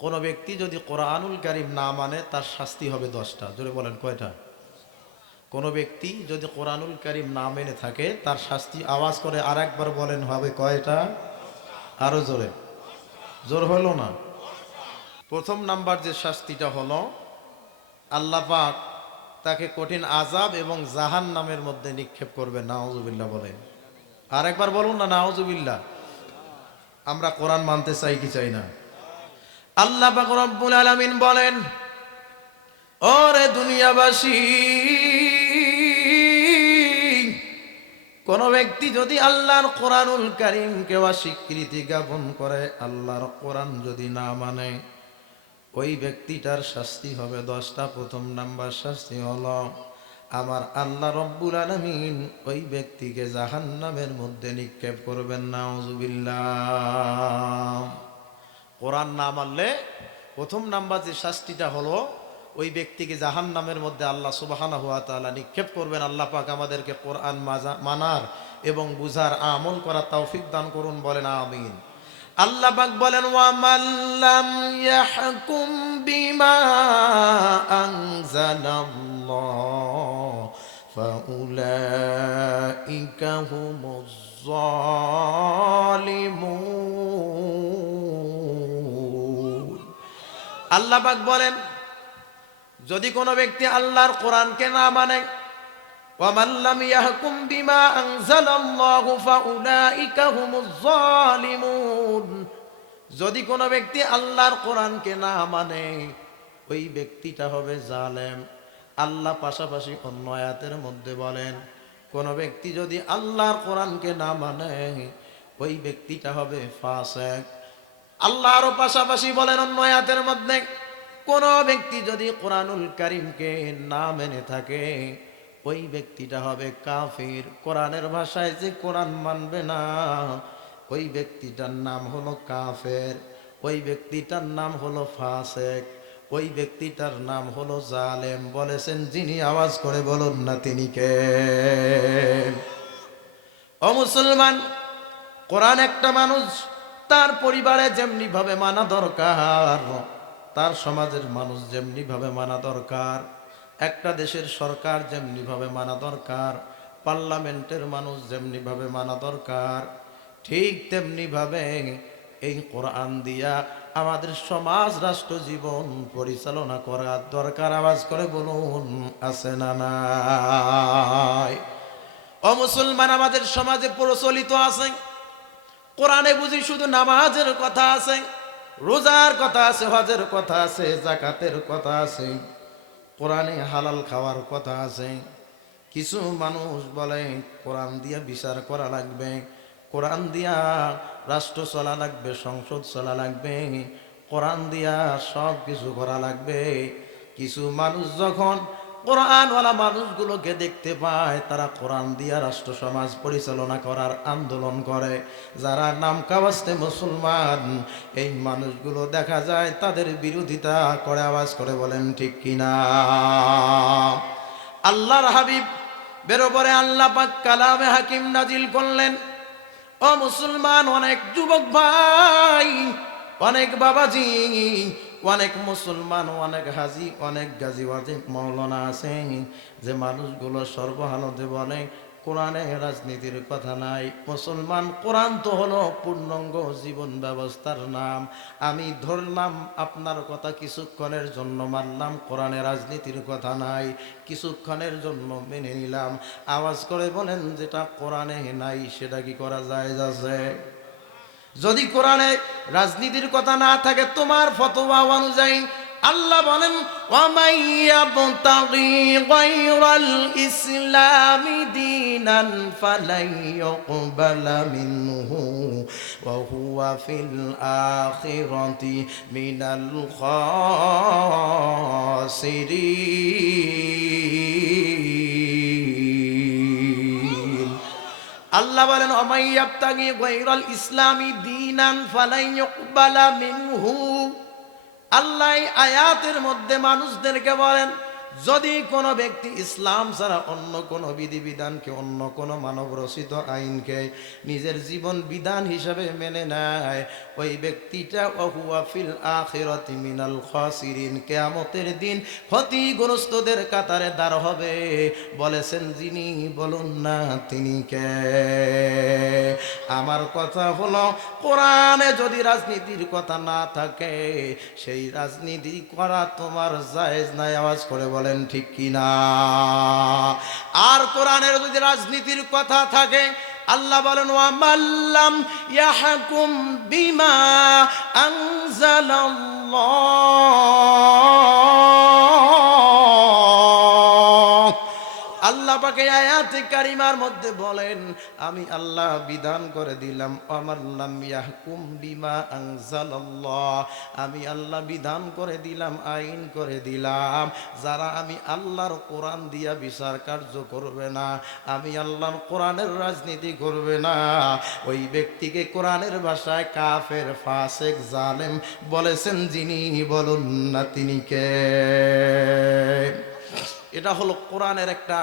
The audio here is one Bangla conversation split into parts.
কোনো ব্যক্তি যদি কোরআনুল কারীম না মানে তার শাস্তি হবে 10টা। জোরে বলেন কয়টা? কোনো ব্যক্তি যদি কোরআনুল কারীম না মেনে থাকে তার শাস্তি, আওয়াজ করে আর একবার বলেন, হবে কয়টা? আরো জোরে। জোর হলো না? প্রথম নাম্বার যে শাস্তিটা হলো, আল্লাহ পাক তাকে কঠিন আযাব এবং জাহান্নামের মধ্যে নিক্ষেপ করবে। নাউজুবিল্লাহ বলেন। আর একবার বলুন না, নাউজুবিল্লাহ। আমরা কোরআন মানতে চাই কি চাই না? আল্লাহ পাক রব্বুল আলামিন বলেন, ওরে দুনিয়াবাসী, কোন ব্যক্তি যদি আল্লাহর কোরআনুল কারীমকে অস্বীকৃতি জ্ঞাপন করে, আল্লাহর কোরআন যদি না মানে, ওই ব্যক্তিটার শাস্তি হবে 10টা। প্রথম নাম্বার শাস্তি হলো, আমার আল্লাহ রব্বুল আলামিন ওই ব্যক্তিকে জাহান্নামের মধ্যে নিক্ষেপ করবেন। নাউজুবিল্লাহ। কোরআন না মানলে প্রথম নাম্বার যে শাস্তিটা হলো, ওই ব্যক্তিকে জাহান্নামের মধ্যে আল্লাহ সুবহানাহু ওয়া তাআলা নিক্ষেপ করবেন। আল্লাহ পাক আমাদেরকে কোরআন মানার এবং বুঝার, আমল করার তৌফিক দান করুন, বলেন আমিন। আল্লাহ পাক বলেন, ওয়া মাল্লাম ইয়াহকুম বিমা আনজালাল্লাহ ফাউলাইকা হুমুজ জালিমুন। আল্লাহ পাক বলেন, যদি কোনো ব্যক্তি আল্লাহর কোরআনকে না মানে, ওয়া মাল্লাম ইয়াহকুম বিমা আনজালাল্লাহু ফাউলাইকা হুমুজ জালিমুন, যদি কোনো ব্যক্তি আল্লাহর কোরআনকে না মানে, ওই ব্যক্তিটা হবে জালেম। আল্লাহ পাশাপাশি অন্য আয়াতের মধ্যে বলেন, কোন ব্যক্তি যদি আল্লাহর কোরআনকে না মানে, ওই ব্যক্তিটা হবে ফাসিক। আল্লাহ আরো পাশাপাশি বলেন অন্য আয়াতের মধ্যে, কোন ব্যক্তি যদি কোরআনুল কারীমকে না মেনে থাকে, ওই ব্যক্তিটা হবে কাফির। কোরআনের ভাষায় যে কোরআন মানবে না, ওই ব্যক্তিটার নাম হলো কাফের, ওই ব্যক্তিটার নাম হলো ফাসিক, ওই ব্যক্তিটার নাম হলো জালেম। বলেছেন যিনি, আওয়াজ করে বলুন না তিনি কে? ও মুসলমান, কোরআন একটা মানুষ তার পরিবারে যেমনি ভাবে মানা দরকার, তার সমাজের মানুষ যেমনি ভাবে মানা দরকার, একটা দেশের সরকার যেমনি ভাবে মানা দরকার, পার্লামেন্টের মানুষ যেমনি ভাবে মানা দরকার, ঠিক তেমনি ভাবে এই কোরআন দিয়া আমাদের সমাজ রাষ্ট্র জীবন পরিচালনা করার দরকার। আওয়াজ করে বলুন, আছে না নাই? ও মুসলমান, আমাদের সমাজে প্রচলিত আছে, কোরআনে বুঝি শুধু নামাজের কথা আছে, রোজার কথা আছে, হজের কথা আছে, যাকাতের কথা আছে, কোরআনে হালাল খাওয়ার কথা আছে। কিছু মানুষ বলে কোরআন দিয়া বিচার করা লাগবে, কোরআন দিয়া রাষ্ট্র চলা লাগবে, সংসদ চলা লাগবে, কোরআন দিয়া সব কিছু করা লাগবে। কিছু মানুষ যখন কোরআনওয়ালা মানুষগুলোকে দেখতে পায়, তারা কোরআন দিয়া রাষ্ট্র সমাজ পরিচালনা করার আন্দোলন করে। যারা নাম কাওয়াস্তে মুসলমান, এই মানুষগুলো দেখা যায় তাদের বিরোধিতা করে। আওয়াজ করে বলেন ঠিক কিনা? আল্লাহর হাবিব বেরোবরে আল্লাহ পাক কালামে হাকিম নাজিল করলেন। ও মুসলমান, অনেক যুবক ভাই, অনেক বাবাজি, অনেক মুসলমান, অনেক হাজি, অনেক গাজী ওয়াজিব মাওলানা আছে, যে মানুষগুলো সর্বহালতে বলে কোরআনে রাজনীতির কথা নাই। মুসলমান, কোরআন তো হলো পূর্ণাঙ্গ জীবন ব্যবস্থার নাম। আমি ধরলাম আপনার কথা, কিছুক্ষণের জন্য মানলাম কোরআনে রাজনীতির কথা নাই, কিছুক্ষণের জন্য মেনে নিলাম। আওয়াজ করে বলেন, যেটা কোরআনে নাই সেটা কি করা যায়? যাচ্ছে। যদি কোরআনে রাজনীতির কথা না থাকে, তোমার ফতোয়া অনুযায়ী আল্লাহ বলেন, ওয়ামাই ইয়াবতাগি গায়রাল ইসলামি দীনান ফালাই ইউকবালা মিনহু ওয়া হুয়া ফিল আখিরাতি মিনাল খাসিরিন। আল্লাহ বলেন, ওয়ামাই ইয়াবতাগি গায়রাল ইসলামি দীনান ফালাই ইউকবালা মিনহু। আল্লাহ আয়াতের মধ্যে মানুষদেরকে বলেন, যদি কোনো ব্যক্তি ইসলাম ছাড়া অন্য কোনো বিধিবিধানকে, অন্য কোনো মানব রচিত আইনকে নিজের জীবন বিধান হিসাবে মেনে নেয়, ওই ব্যক্তিটা ওহুয়া ফিল আখিরাতি মিনাল খাসিরিন, কিয়ামতের দিন ক্ষতিগ্রস্তদের কাতারে দাঁড় হবে। বলেছেন যিনি, বলুন না তিনি কে? আমার কথা হলো, কোরআনে যদি রাজনীতির কথা না থাকে, সেই রাজনীতি করা তোমার জায়েজ নাই। আওয়াজ করে বলেন ঠিক কিনা? আর কোরআনের যদি রাজনীতির কথা থাকে, আল্লাহ বলেন ওয়ামাল্লাম ইয়াহকুম বিমা আনজালাল্লাহ। আল্লাহ পাক এই আয়াতে কারিমার মধ্যে বলেন, আমি আল্লাহ বিধান করে দিলাম, আমাল্লাম ইয়াহকুম বিমা আনজালাল্লাহ, আমি আল্লাহ বিধান করে দিলাম, আইন করে দিলাম, যারা আমি আল্লাহর কোরআন দিয়া বিচার কার্য করবে না, আমি আল্লাহর কোরআনের রাজনীতি করবে না, ওই ব্যক্তিকে কোরআনের ভাষায় কাফের, ফাসিক, জালেম বলেছেন যিনি, বলুন না তিনি কে? এটা হলো কোরআনের একটা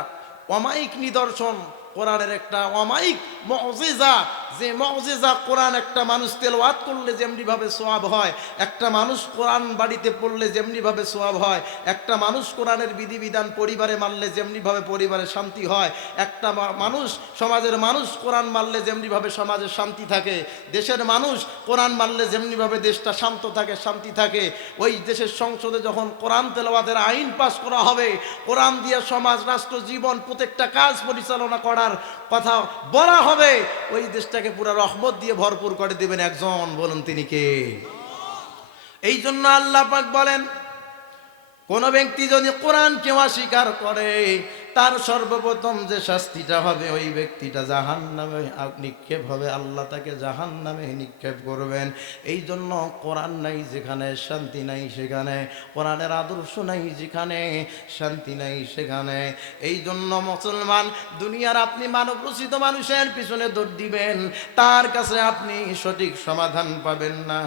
অমায়িক নিদর্শন, কোরআনের একটা অমায়িক মুজিজা। যে মুজিজা, কোরআন একটা মানুষ তেলাওয়াত করলে যেমনি ভাবে সওয়াব হয়, একটা মানুষ কোরআন বাড়িতে পড়লে যেমনি ভাবে সওয়াব হয়, একটা মানুষ কোরআনের বিধিবিধান পরিবারে মানলে যেমনি ভাবে পরিবারে শান্তি হয়, একটা মানুষ, সমাজের মানুষ কোরআন মানলে যেমনি ভাবে সমাজে শান্তি থাকে, দেশের মানুষ কোরআন মানলে যেমনি ভাবে দেশটা শান্ত থাকে, শান্তি থাকে। ওই দেশের সংসদে যখন কোরআন তেলাওয়াতের আইন পাস করা হবে, কোরআন দিয়ে সমাজ, রাষ্ট্র, জীবন, প্রত্যেকটা কাজ পরিচালনা করার কথা বলা হবে, ওই দেশটাকে পুরো রহমত দিয়ে ভরপুর করে দিবেন একজন, বলুন তিনি কে? এই জন্য আল্লাহ পাক বলেন, কোন ব্যক্তি যদি কোরআনকে অস্বীকার করে, তার সর্বপ্রথম যে শাস্তিটা হবে, ওই ব্যক্তিটা জাহান্নামে নিক্ষেপ হবে, আল্লাহ তাকে জাহান্নামে নিক্ষেপ করবেন। এই জন্য কোরআন নাই যেখানে শান্তি নাই সেখানে, কোরআনের আদর্শ নাই যেখানে শান্তি নাই সেখানে। এই জন্য মুসলমান, দুনিয়ার আপনি মানব রচিত মানুষের পিছনে দৌড় দিবেন, তার কাছে আপনি সঠিক সমাধান পাবেন না।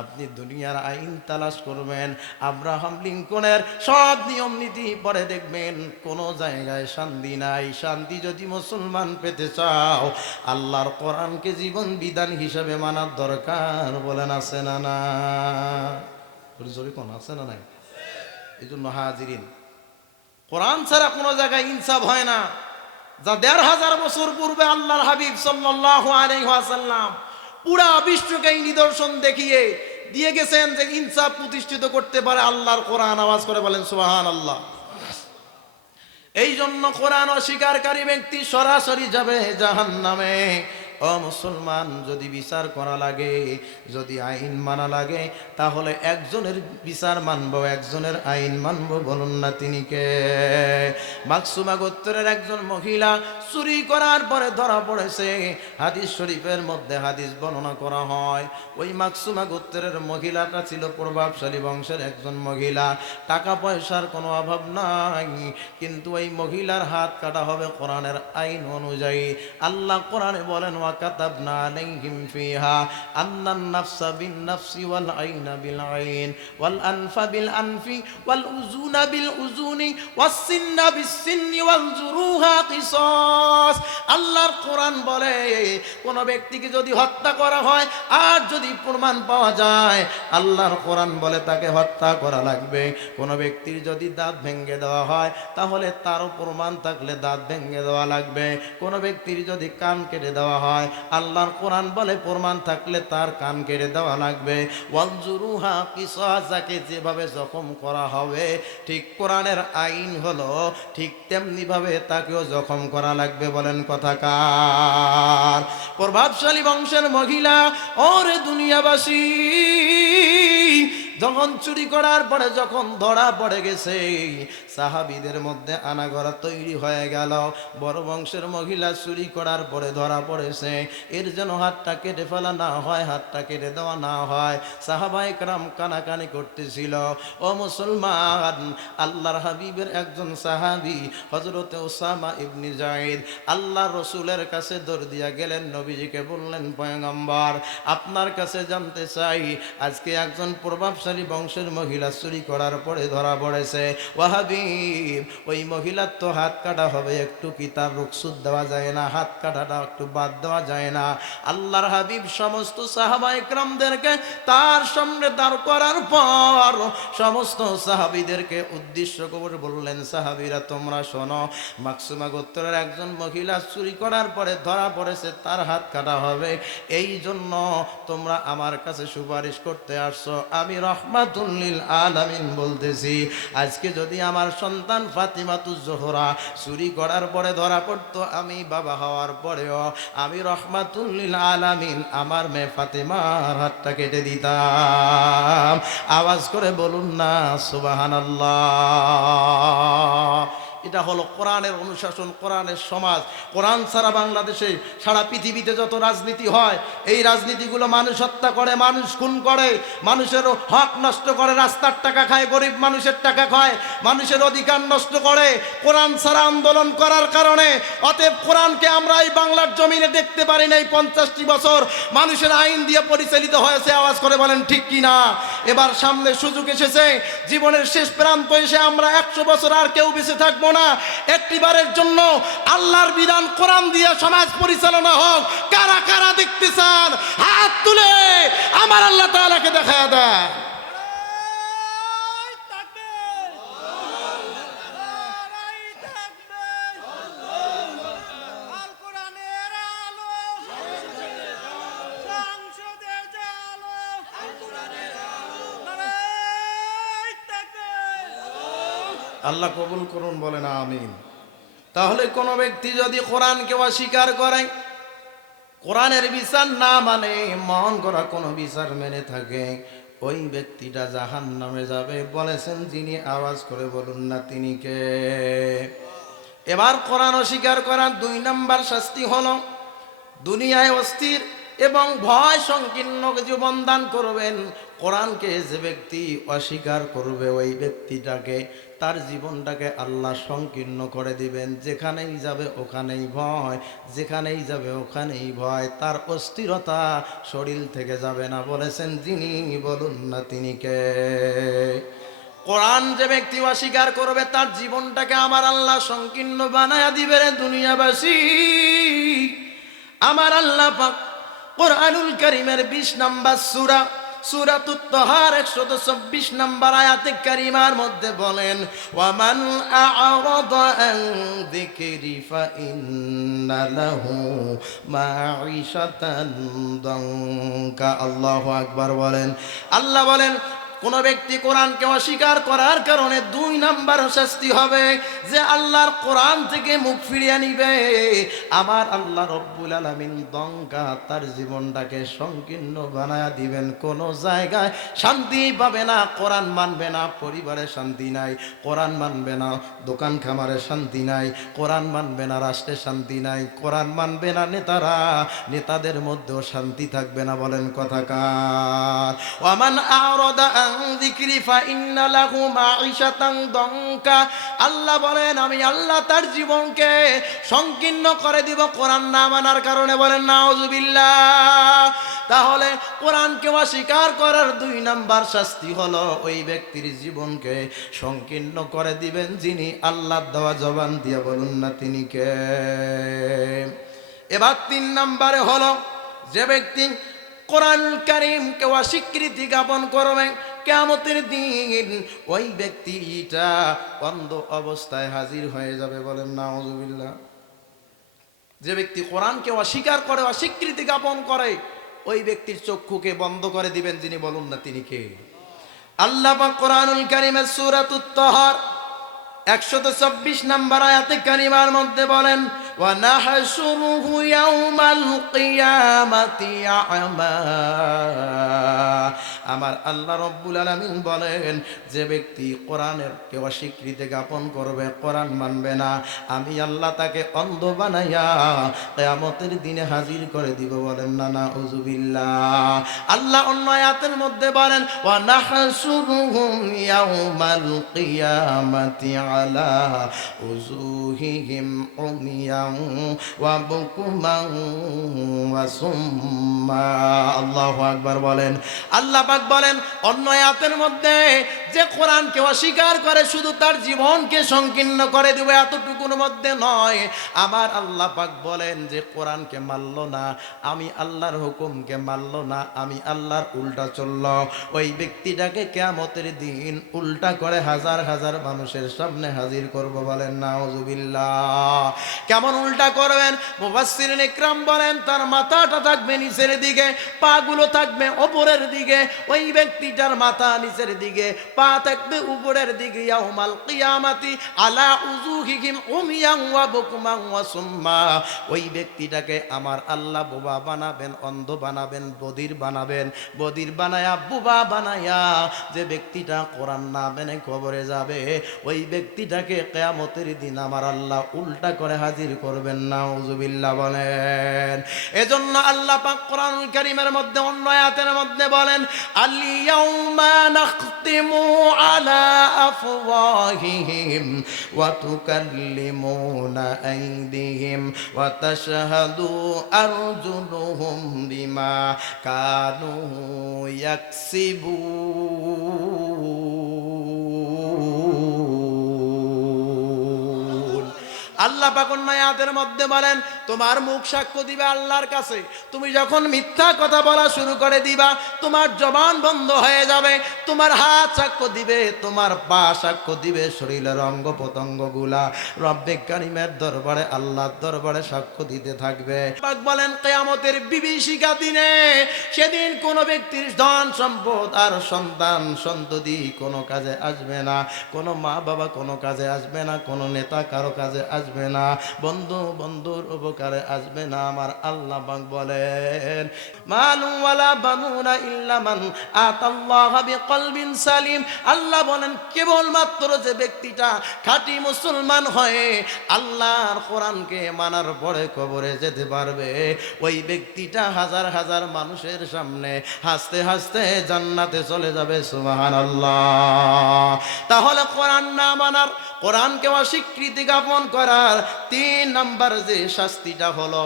আপনি দুনিয়ার আইন তালাশ করবেন, আব্রাহাম লিঙ্কনের সব নিয়ম নীতি পরে দেখবেন কোনো জায়গায় শান্তি নাই। শান্তি যদি মুসলমান পেতে চাও, আল্লাহর কোরআনকে জীবন বিধান হিসাবে মানার দরকার। বলেন আছে না? না জোরে কোন আছে না? নাই? এই জন্য হাজিরিন, কোরআন ছাড়া কোনো জায়গায় ইনসাফ হয় না। যা ১৫০০ বছর পূর্বে আল্লাহর হাবিব সাল্লাল্লাহু আলাইহি ওয়াসাল্লাম পুরা বিশ্বকে এই নিদর্শন দেখিয়ে দিয়ে গেছেন যে ইনসাফ প্রতিষ্ঠিত করতে পারে আল্লাহর কোরআন। আওয়াজ করে বলেন সুবহানাল্লাহ। এই জন্য কোরআন অস্বীকারী ব্যক্তি সরাসরি যাবে জাহান্নামে। ও মুসলমান, যদি বিচার করা লাগে, যদি আইন মানা লাগে, তাহলে একজনের বিচার মানবো, একজনের আইন মানবো। বলুন না তিনি কে? মাকসুমা গোত্রের একজন মহিলা চুরি করার পরে ধরা পড়েছে। হাদিস শরীফের মধ্যে হাদিস বর্ণনা করা হয়, ওই মাকসুমা গোত্রের মহিলাটা ছিল প্রভাবশালী বংশের একজন মহিলা, টাকা পয়সার কোনো অভাব নাই, কিন্তু ওই মহিলার হাত কাটা হবে কোরআনের আইন অনুযায়ী। আল্লাহ কোরআনে বলেন, وكتبنا عليهم فيها أن النفس بالنفس والعين بالعين والأنف بالأنف والأذن بالأذن والسن بالسن والجروح قصاص। আল্লাহর কোরআন বলে, কোন ব্যক্তিকে যদি হত্যা করা হয় আর যদি প্রমাণ পাওয়া যায়, আল্লাহর কোরআন বলে তাকে হত্যা করা লাগবে। কোন ব্যক্তির যদি দাঁত ভেঙে দেওয়া হয়, তাহলে তারও প্রমাণ থাকলে দাঁত ভেঙে দেওয়া লাগবে। কোন ব্যক্তির যদি কান কেটে দেওয়া হয়, আল্লাহর কোরআন বলে প্রমাণ থাকলে তার কান কেটে দেওয়া লাগবে। ওয়ালজুরুহা কিসাস, যাকে যেভাবে জখম করা হবে, ঠিক কোরআনের আইন হলো ঠিক তেমনি ভাবে তাকেও জখম করা লাগবে। বলেন কথাকার? প্রভাবশালী বংশের মহিলা, ওরে দুনিয়াবাসী, যখন চুরি করার পরে যখন ধরা পড়ে গেছে, সাহাবীদের মধ্যে আনাগোনা তৈরি হয়ে গেল। বড় বংশের মহিলা চুরি করার পরে ধরা পড়েছে, এর যেন হাতটা কেটে ফেলা না হয়, হাতটা কেটে দেওয়া না হয়। সাহাবায়ে কেরাম কানাকানি করতেছিল। ও মুসলমান, আল্লাহর হাবিবের একজন সাহাবী হযরতে উসামা ইবনে যায়েদ আল্লাহর রাসূলের কাছে দৌড় দিয়া গেলেন, নবীজিকে বললেন, পয়গম্বর, আপনার কাছে জানতে চাই, আজকে একজন প্রভাবশালী আলী বংশের মহিলা চুরি করার পরে ধরা পড়েছে। ও হাবিব, ওই মহিলার তো হাত কাটা হবে, একটু কি তার রুখসুদ দেওয়া যায় না? হাত কাটাটা একটু বাদ দেওয়া যায় না? আল্লাহর হাবিব সমস্ত সাহাবা ইকরামদেরকে তার সামনে দাঁড় করার পর সমস্ত সাহাবীদেরকে উদ্দেশ্য করে বললেন, সাহাবীরা তোমরা শোনো, মাকসুমা গোত্রের একজন মহিলা চুরি করার পরে ধরা পড়েছে, তার হাত কাটা হবে। এই জন্য তোমরা আমার কাছে সুপারিশ করতে আসছো। আমি রহমাতুল লিল আলামিন বলতেছি, আজকে যদি আমার সন্তান ফাতিমাতুজ জোহরা চুরি করার পরে ধরা পড়তো, আমি বাবা হওয়ার পরেও আমি রহমাতুল লিল আলামিন আমার মেয়ে ফাতিমার হাতটা কেটে দিতাম। আওয়াজ করে বলুন না সুবহানাল্লাহ। এটা হলো কোরআনের অনুশাসন, কোরআনের সমাজ। কোরআন ছাড়া বাংলাদেশে, সারা পৃথিবীতে যত রাজনীতি হয়, এই রাজনীতিগুলো মানুষ হত্যা করে, মানুষ খুন করে, মানুষের হক নষ্ট করে, রাস্তার টাকা খায়, গরিব মানুষের টাকা খায়, মানুষের অধিকার নষ্ট করে কোরআন ছাড়া আন্দোলন করার কারণে। অতএব কোরআনকে আমরা এই বাংলার জমিনে দেখতে পারি নাই 50টি বছর। মানুষের আইন দিয়ে পরিচালিত হয়েছে। আওয়াজ করে বলেন ঠিক কিনা? এবার সামনে সুযোগ এসেছে, জীবনের শেষ প্রান্ত এসে আমরা 100 বছর আর কেউ বেঁচে থাকবো না। একটিবারের জন্য আল্লাহর বিধান কোরআন দিয়ে সমাজ পরিচালনা হোক। কারা কারা দেখতে চান হাত তুলে আমার আল্লাহ তাআলাকে দেখায়া দেয়। আল্লাহ কবুল করুন, বলেন আমিন। তাহলে কোনো ব্যক্তি যদি কোরআনকে অস্বীকার করে, কোরআনের বিচার না মানে, মন করা কোনো বিচার মেনে থাকে, ওই ব্যক্তিটা জাহান্নামে যাবে। বলেছেন যিনি, আওয়াজ করে বলুন না তিনি কে? এবার কোরআন অস্বীকার করার 2 নম্বর শাস্তি হলো দুনিয়ায় অস্থির এবং ভয় সংকীর্ণ জীবন দান করবেন। কোরআনকে যে ব্যক্তি অস্বীকার করবে, ওই ব্যক্তিটাকে, তার জীবনটাকে আল্লাহ সংকীর্ণ করে দিবেন। যেখানেই যাবে ওখানেই ভয়, যেখানেই যাবে ওখানেই ভয়, তার অস্থিরতা শরীর থেকে যাবে না। বলেছেন যিনি, বলুন না তিনি কে? কোরআন যে ব্যক্তি অস্বীকার করবে, তার জীবনটাকে আমার আল্লাহ সংকীর্ণ বানায়া দিবে রে দুনিয়াবাসী। আমার আল্লাহ পাক কোরআনুল কারীমের 20 নম্বর সূরা, সূরাতুত তাহার 124 নম্বর আয়াতে কারিমার মধ্যে বলেন, ওয়ামান আ'রাদা আন যিকরি ফাইন্না লাহু মাঈশাতান দানকা। আল্লাহু আকবার বলেন। আল্লাহ বলেন, কোন ব্যক্তি কোরআনকে অস্বীকার করার কারণে 2 নাম্বার শাস্তি হবে, যে আল্লাহর কোরআন থেকে মুখ ফিরিয়ে নিবে, আমার আল্লাহ রব্বুল আলামিন দঙ্কা তার জীবনটাকে সংকীর্ণ বানায়া দিবেন। কোন জায়গায় শান্তি পাবে না। কোরআন মানবে না, পরিবারে শান্তি নাই। কোরআন মানবে না, দোকান খামারে শান্তি নাই। কোরআন মানবে না, রাষ্ট্রে শান্তি নাই। কোরআন মানবে না নেতারা, নেতাদের মধ্যেও শান্তি থাকবে না। বলেন কথাকার। ওয়ামান আ'রাদা আন যিকরি ফাইন্না লাহু মাঈশাতান দানকা। আল্লাহ বলেন, আমি আল্লাহ তার জীবনকে সংকীর্ণ করে দিব কোরআন না মানার কারণে। বলেন নাউযুবিল্লাহ। তাহলে কোরআনকে অস্বীকার করার 2 নাম্বার শাস্তি হলো, ওই ব্যক্তির জীবনকে সংকীর্ণ করে দিবেন যিনি আল্লাহর দেওয়া জবান দিয়ে, বলুন না তিনি কে? এবার 3 নম্বরে হলো, যে ব্যক্তি কোরআন কারীমকে অস্বীকৃতি জ্ঞাপন করবে, কিয়ামতের দিন ওই ব্যক্তিটা অন্ধ অবস্থায় হাজির হয়ে যাবে। বলেন নাউযুবিল্লাহ। যে ব্যক্তি কোরআনকে অস্বীকার করে, অস্বীকৃতি জ্ঞাপন করে, ওই ব্যক্তির চক্ষুকে বন্ধ করে দিবেন যিনি, বলুন না তিনি কে? আল্লাহ পাক কোরআনুল কারীমের সূরাতুত তাহার 124 নম্বর আয়াতে কারিমার মধ্যে বলেন, ওয়া নাহশুরুহু ইয়াউমাল কিয়ামাতি আ'মা। আমার আল্লাহ রব্বুল আলামিন বলেন, যে ব্যক্তি কোরআনের কে অস্বীকৃতি জ্ঞাপন করবে, কোরআন মানবে না, আমি আল্লাহ তাকে অন্ধ বানাইয়া কিয়ামতের দিনে হাজির করে দিব। বলেন না নাউযুবিল্লাহ। আল্লাহ অন্য আয়াতের মধ্যে বলেন, ওয়া নাহশুরুহুম ইয়াউমাল কিয়ামাতি আলা উজুহিহিম উমিয়ান ওয়া বুকুমান ওয়া সুম্মা। আল্লাহু আকবার বলেন। আল্লাহ পাক বলেন অন্য আয়াতের মধ্যে, যে কোরআনকে অস্বীকার করে শুধু তার জীবনকে সংকীর্ণ করে দেবে এতটুকুর মধ্যে নয়, আমার আল্লাহ পাক বলেন যে কোরআনকে মানলো না, আমি আল্লাহর হুকুমকে মানলো না, আমি আল্লাহর উল্টা চললো, ওই ব্যক্তিটাকে কিয়ামতের দিন উল্টা করে হাজার হাজার মানুষের সামনে হাজির করব। বলেন নাউজুবিল্লাহ। কেমন উল্টা করবেন? মুফাসসিরিন ইকরাম বলেন তার মাথাটা থাকবে নিচের দিকে, পাগুলো থাকবে উপরের দিকে, ওই ব্যক্তিটার মাথা নিচের দিকে, পা থাকবে উপরের দিকে। ইয়াউমাল কিয়ামাতি আলা উজুহিহিম উমিয়ান ওয়া বুকমান ওয়া সুম্মা, ওই ব্যক্তিটাকে আমার আল্লাহ বোবা বানাবেন, অন্ধ বানাবেন, বধির বানাবেন, বধির বানায়া বোবা বানায়া যে ব্যক্তিটা কোরআন না মেনে কবরে যাবে, ওই ব্যক্তিটাকে কিয়ামতের দিন আমার আল্লাহ উল্টা করে হাজির করবেন। নাউজুবিল্লাহ বলেন। এজন্য আল্লাহ পাক কোরআনুল কারীমের মধ্যে অন্য আয়াতের মধ্যে বলেন আল ইয়াউমা নাখতিমু আলা আফওয়াহিহিম ওয়া তুকাল্লিমুনা আইদিহিম ওয়া তাশহাদু আরজুলুহুম বিমা কানু ইয়াকসিবুন। আল্লাহ পাক অন্য আয়াতের মধ্যে বলেন তোমার মুখ সাক্ষ্য দিবে আল্লাহর কাছে, তুমি যখন মিথ্যা কথা বলা শুরু করে দিবা তোমার জবান বন্ধ হয়ে যাবে, তোমার হাত সাক্ষ্য দিবে, তোমার পা সাক্ষ্য দিবে, শরীরের অঙ্গ প্রত্যঙ্গগুলা রব্বে কারীমের দরবারে আল্লাহর দরবারে সাক্ষ্য দিতে থাকবে। পাক বলেন কিয়ামতের বিভীষিকা দিনে, সেদিন কোনো ব্যক্তির ধন সম্পদ আর সন্তান সন্ততি কোনো কাজে আসবে না, কোনো মা বাবা কোনো কাজে আসবে না, কোনো নেতা কারো কাজে আসবে না, বন্ধু বন্ধুর উপকারে আসবে না। আমার আল্লাহ পাক বলেন মালু ওয়ালা বানুনা ইল্লা মান আতাল্লাহা বিকলবিন সালিম। আল্লাহ বলেন কেবলমাত্র যে ব্যক্তিটা খাঁটি মুসলমান হয়ে আল্লাহর কোরআনকে মানার পরে কবরে যেতে পারবে, ওই ব্যক্তিটা হাজার হাজার মানুষের সামনে হাসতে হাসতে জান্নাতে চলে যাবে। সুবহানাল্লাহ। তাহলে কোরআন না মানার, কোরআনকে অস্বীকৃতি জ্ঞাপন করার 3 নাম্বার যে শাস্তিটা হলো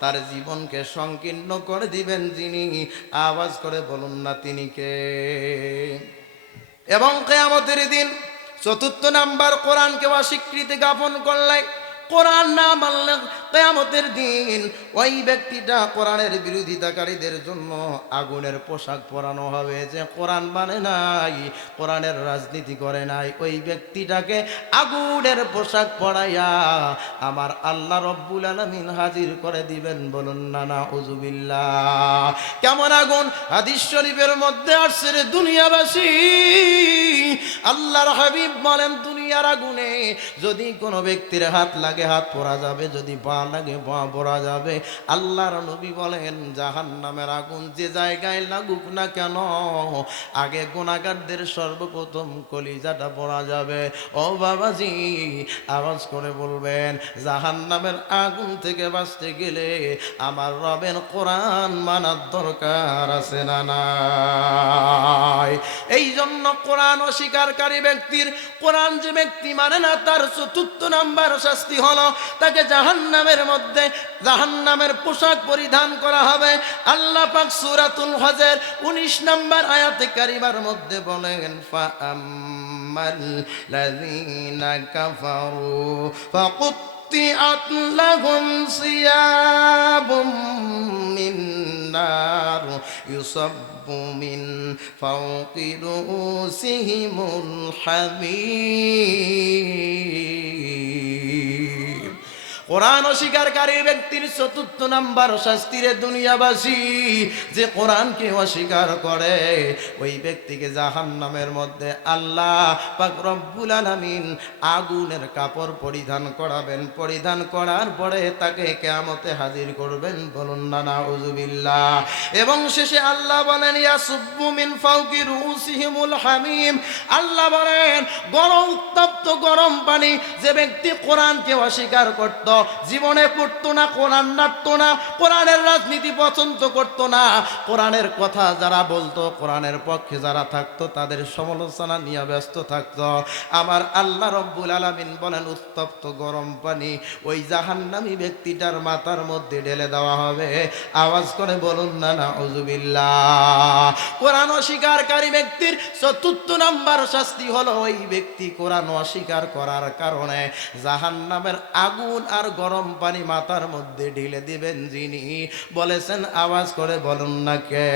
তার জীবনকে সংকীর্ণ করে দিবেন যিনি। আওয়াজ করে বলুন না তিনি কে? এবং কিয়ামতের দিন 4th নাম্বার, কোরআনকে অস্বীকৃতি জ্ঞাপন করলে, কোরআন না মানলে কিয়ামতের দিন ওই ব্যক্তিটা কোরআনের বিরোধিতাকারীদের জন্য আগুনের পোশাক পরানো হবে। যে কোরআন মানে নাই, কোরআনের রাজনীতি করে নাই, ওই ব্যক্তিটাকে আগুনের পোশাক পরাইয়া আমার আল্লাহ রব্বুল আলামিন হাজির করে দিবেন। বলুন না নাউজুবিল্লাহ। কেমন আগুন? হাদিস শরীফের মধ্যে আসছে রে দুনিয়াবাসী, আল্লাহর হাবিব বলেন দুনিয়ার আগুনে যদি কোনো ব্যক্তির হাত লাগে হাত পোড়া যাবে, যদি পা লাগে পা পোড়া যাবে। আল্লাহর নবী বলেন জাহান্নামের আগুন যে জায়গায় লাগুক না কেন, আগে গুনাহগারদের সর্বপ্রথম কলিজাটা পোড়া যাবে। ও বাবাজি, আওয়াজ করে বলবেন জাহান্নামের আগুন থেকে বাঁচতে গেলে আমার রবের কোরআন মানার দরকার আছে না নাই? এই জন্য কোরআন অস্বীকারী ব্যক্তির, কোরআন যে ব্যক্তি মানে না, তার 4th নাম্বার শাস্তি হলো তাকে জাহান্নামের মধ্যে জাহান্নামের পোশাক পরিধান করা হবে। আল্লাহ পাক সূরাতুল হজের 19 নাম্বার আয়াতে কারিমার মধ্যে বলেন ফাআম্মাল লাযীনা কাফারু ফাকুত্তিআত লাহুম সিয়াবুম মিন নার ইউসাব্বু মিন ফাওকি রুউসিহিমুল হামীম। কোরআন অস্বীকারী ব্যক্তির 4th নাম্বার শাস্তিরে দুনিয়াবাসী, যে কোরআনকে অস্বীকার করে ওই ব্যক্তিকে জাহান্নামের মধ্যে আল্লাহ পাক রব্বুল আলামিন আগুনের কাপড় পরিধান করাবেন। পরিধান করার পরে তাকে কিয়ামতে হাজির করবেন। বলুন না নাউজুবিল্লাহ। এবং শেষে আল্লাহ বলেন ইয়াসুব্বু মিন ফাওকি রুউসিহিমুল হামীম। আল্লাহ বলেন গরম উত্তপ্ত গরম পানি, যে ব্যক্তি কোরআনকে অস্বীকার করত জীবনে পড়তো না, কোরআন নাড়তো না, কোরআনের রাজনীতি পছন্দ করতো না, কোরআনের কথা যারা বলতো, কোরআনের পক্ষে যারা থাকতো তাদের সমালোচনা নিয়ে ব্যস্ত থাকতো। আমার আল্লাহ রব্বুল আলামিন বলেন উত্তপ্ত গরম পানি ওই জাহান্নামী ব্যক্তিটার মাথার মধ্যে ঢেলে দেওয়া হবে। আওয়াজ করে বলুন না নাউজুবিল্লাহ। কোরআন অস্বীকারী ব্যক্তির চতুর্থ নাম্বার শাস্তি হলো ওই ব্যক্তি কোরআন অস্বীকার করার কারণে জাহান্নামের আগুন আর গরম পানি মাথার মধ্যে ঢেলে দিবেন যিনি। বলেছেন আওয়াজ করে বলুন না কে?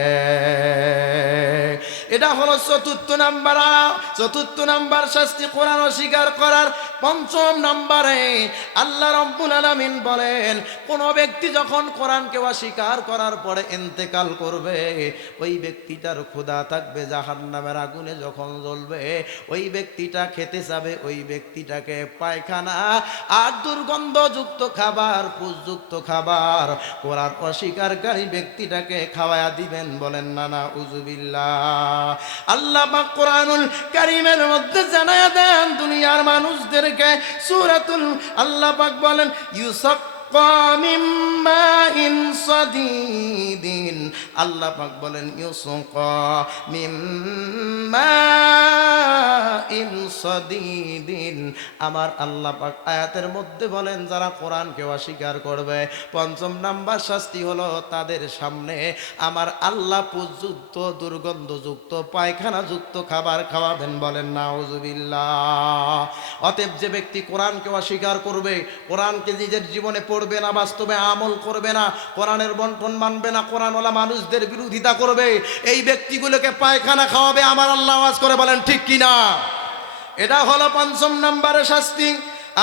এটা হলো চতুর্থ নাম্বার শাস্তি কোরআন অস্বীকার করার। পঞ্চম নম্বরে আল্লাহ রাব্বুল আলামিন বলেন কোন ব্যক্তি যখন কোরআনকে অস্বীকার করার পরে ইন্তেকাল করবে, ওই ব্যক্তিটার ক্ষুধা থাকবে, জাহান্নামের আগুনে যখন জ্বলবে ওই ব্যক্তিটা খেতে যাবে, ওই ব্যক্তিটাকে পায়খানা আর দুর্গন্ধযুক্ত খাবার, পুষযুক্ত খাবার কোরআন অস্বীকারী ব্যক্তিটাকে খাওয়ায়া দিবেন। বলেন না নাউজুবিল্লাহ। আল্লাহ পাক কোরআনুল কারীমের মধ্যে জানায়া দেন দুনিয়ার মানুষদেরকে, সূরাতুল আল্লাহ পাক বলেন ইউসাক্কা মিন মাইন সাদীদিন, আল্লাহ পাক বলেন ইউসাক্কা মিন মাইন সাদীদিন। আমার আল্লাহ পাক আয়াতের মধ্যে বলেন যারা কোরআনকে অস্বীকার করবে, পঞ্চম নাম্বার শাস্তি হলো তাদের সামনে আমার আল্লাহ পুযুক্ত দুর্গন্ধযুক্ত পায়খানাযুক্ত খাবার খাওয়াবেন। বলেন নাউজুবিল্লাহ। অতএব যে ব্যক্তি কোরআনকে অস্বীকার করবে, কোরআনকে নিজের জীবনে পড়বে না, বাস্তবে আমল করবে না, কোরআনের বন্টন মানবে না, কোরআনওয়ালা মানুষদের বিরোধিতা করবে, এই ব্যক্তিগুলোকে পায়খানা খাওয়াবে আমার আল্লাহ। আওয়াজ করে বলেন ঠিক কিনা? এটা হলো পঞ্চম নম্বরের শাস্তি।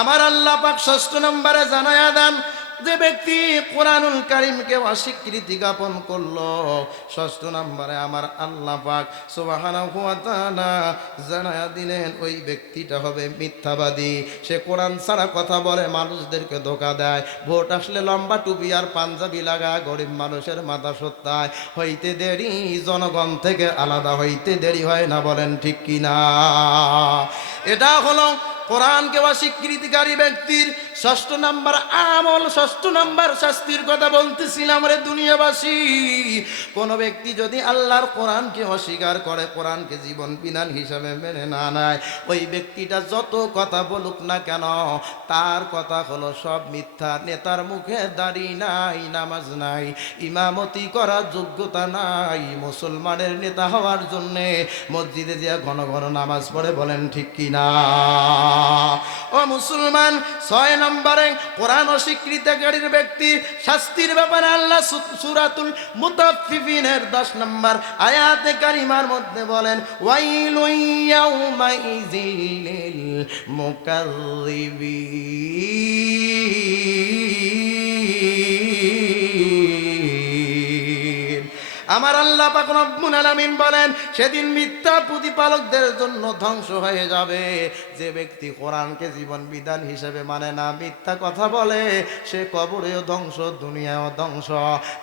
আমার আল্লাহ পাক ষষ্ঠ নম্বরে জানায়া দেন যে ব্যক্তি কোরআনুল কারীমকে অস্বীকৃতি জ্ঞাপন করলো, ষষ্ঠ নম্বরে আমার আল্লাহ পাক সুবহানাহু ওয়া তাআলা জানায়া দিলেন ওই ব্যক্তিটা হবে মিথ্যাবাদী। সে কোরআন ছাড়া কথা বলে, মানুষদেরকে ধোঁকা দেয়, ভোট আসলে লম্বা টুপি আর পাঞ্জাবি লাগা, গরিব মানুষের মাথা সত্তায় হইতে দেরি, জনগণ থেকে আলাদা হইতে দেরি হয় না। বলেন ঠিক কিনা? এটা হলো কোরআনকে অস্বীকৃতিকারী ব্যক্তির ষষ্ঠ নাম্বার আমল, ষষ্ঠ নাম্বার শাস্তির কথা বলতেছিলাম রে দুনিয়াবাসী। কোন ব্যক্তি যদি আল্লাহর কোরআনকে অস্বীকার করে, কোরআনকে জীবন বিধান হিসাবে মেনে না নেয়, ওই ব্যক্তিটা যত কথা বলুক না কেন তার কথা হলো সব মিথ্যা। নেতার মুখে দাড়ি নাই, নামাজ নাই, ইমামতি করার যোগ্যতা নাই, মুসলমানের নেতা হওয়ার জন্যে মসজিদে যে ঘন ঘন নামাজ পড়ে। বলেন ঠিক কিনা? ও মুসলমান, ছয় নম্বরে কোরআন অস্বীকৃতিকারীর ব্যক্তি শাস্তির ব্যাপারে আল্লাহ সূরাতুল মুতাফফিফিনের 10 নম্বর আয়াতে কারিমার মধ্যে বলেন ওয়াইলুন ইয়াউমাইযিল লিল মুকাযযিবিন। আমার আল্লাহ পাক রব্বুল আলামিন বলেন সেদিন মিথ্যা প্রতিপালকদের জন্য ধ্বংস হয়ে যাবে। যে ব্যক্তি কোরআনকে জীবন বিধান হিসেবে মানে না, মিথ্যা কথা বলে, সে কবরেও ধ্বংস, দুনিয়াও ধ্বংস,